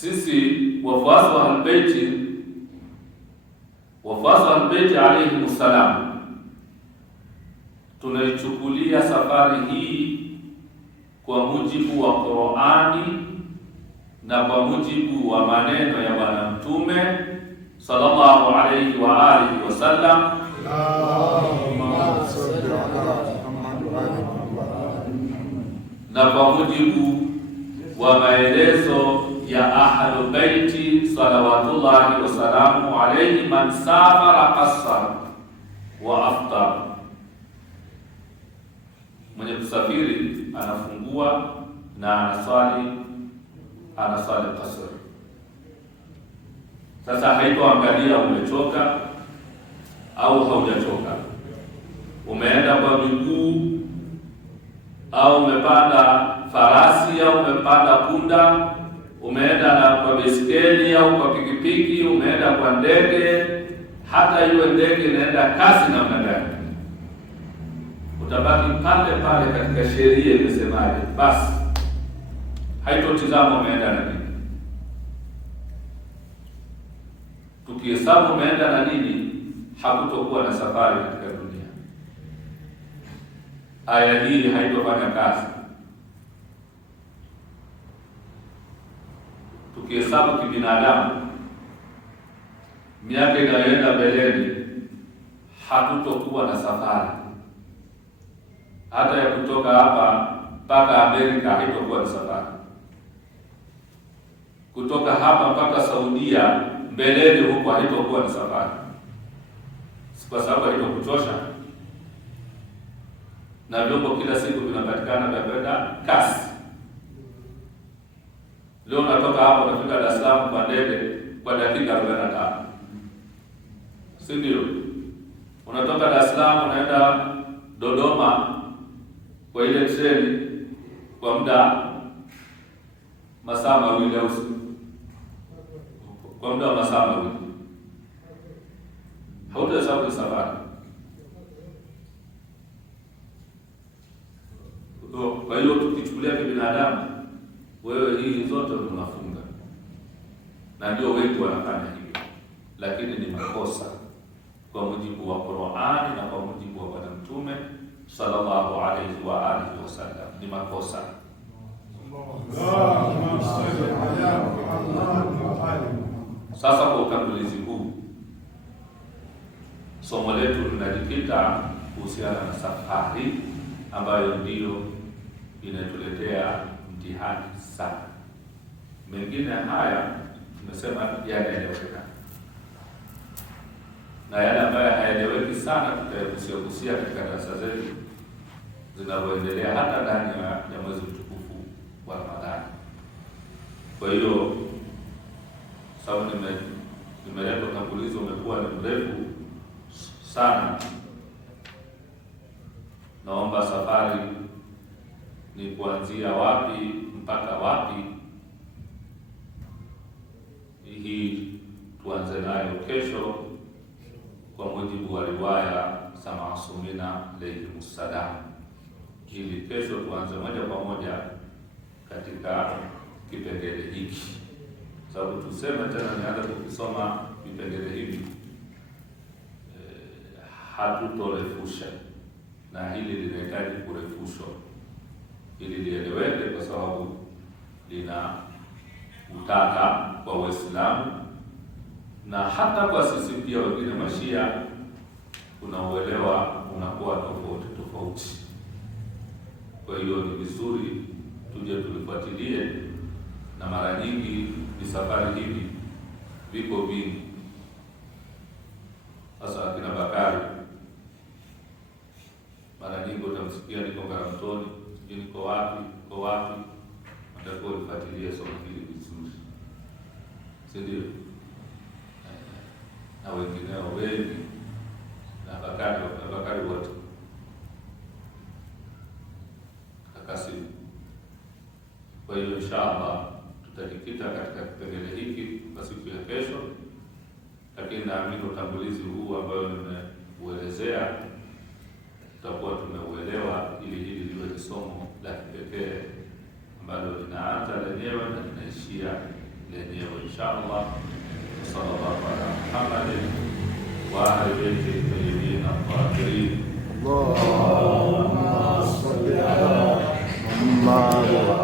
sisi wafuasi wa Ahlulbeiti alayhi salam tunaichukulia safari hii kwa mujibu wa Qur'ani na kwa mujibu wa maneno ya Bwana Mtume sallallahu alayhi wa alihi wasallam, na kwa mujibu wa maelezo ya Ahlul Baiti salawatullahi wasalamu alayhi, man safara qassar wa aftar, mwenye kusafiri anafungua na anaswali qasr. Sasa haitoangalia umechoka au haujachoka, umeenda kwa miguu au umepanda farasi au umepanda punda, umeenda kwa baiskeli au kwa pikipiki, umeenda kwa ndege, hata hiyo ndege inaenda kasi namna gani, utabaki pale pale katika sheria imesemaje, basi haitotizama umeenda na nini. Tukihesabu umeenda na nini, hakutokuwa na safari katika dunia. Aya hii haitofanya kazi. Tukihesabu kibinadamu, miaka inayoenda mbeleni, hatutokuwa na safari hata ya kutoka hapa mpaka Amerika, haitokuwa na safari. Kutoka hapa mpaka Saudia mbeleni huko haitokuwa na safari, kwa sababu haitokuchosha, na vyombo kila siku vinapatikana vya kwenda kasi. Leo unatoka hapa unafika Dar es Salaam kwa ndege kwa dakika 45, si ndio? Unatoka Dar es Salaam unaenda Dodoma kwa ile treni kwa muda masaa mawili au kwa muda wa masaa mawili, hautahesabu safari. Kwa hiyo tukichukulia kibinadamu, wewe hii zote unafunga, na ndio wengi wanafanya hivyo, lakini ni makosa kwa mujibu wa Qur'ani na kwa mujibu wa Bwana Mtume sallallahu alayhi wa alihi wasallam, ni makosa. Sasa kwa utangulizi huu, somo letu linajikita kuhusiana na safari ambayo ndiyo inatuletea mtihani sana. Mengine haya tumesema yanaeleweka, na yale ambayo hayaeleweki sana tutayagusia katika darasa zetu zinazoendelea hata ndani ya mwezi mtukufu wa Ramadhani. Kwa hiyo sababu nimeleta utangulizi umekuwa ni mrefu sana, naomba safari ni kuanzia wapi mpaka wapi, hii tuanze nayo kesho kwa mujibu wa riwaya za maasumina alayhimus salam, ili kesho tuanze moja kwa moja katika kipengele hiki, sababu tuseme tena nianza kusoma vipengele hivi hatutorefusha, na hili linahitaji kurefushwa ili lieleweke, kwa sababu lina utata kwa Waislamu na hata kwa sisi pia wengine Mashia, unaoelewa unakuwa tofauti. Kwa hiyo ni vizuri tuje tulifuatilie, na mara nyingi ni safari hivi viko vingi. Sasa akina Bakari mara nyingi utamsikia niko Ngaramtoni, niko wapi, natakiwa ulifuatilie somo hili vizuri, si ndio? Na wengineo wengi na Bakari wote akasi. Kwa hiyo inshallah tutajikita katika kipengele hiki kwa siku ya kesho, lakini naamini utangulizi huu ambayo nimeuelezea tutakuwa tumeuelewa, ili hili liwe ni somo la kipekee ambalo linaanza lenyewe na linaishia lenyewe. insha Allah. Sallallahu ala Muhammadin wa ahli baiti tayyibin at-tahirin. Allahumma salli ala Muhammad wa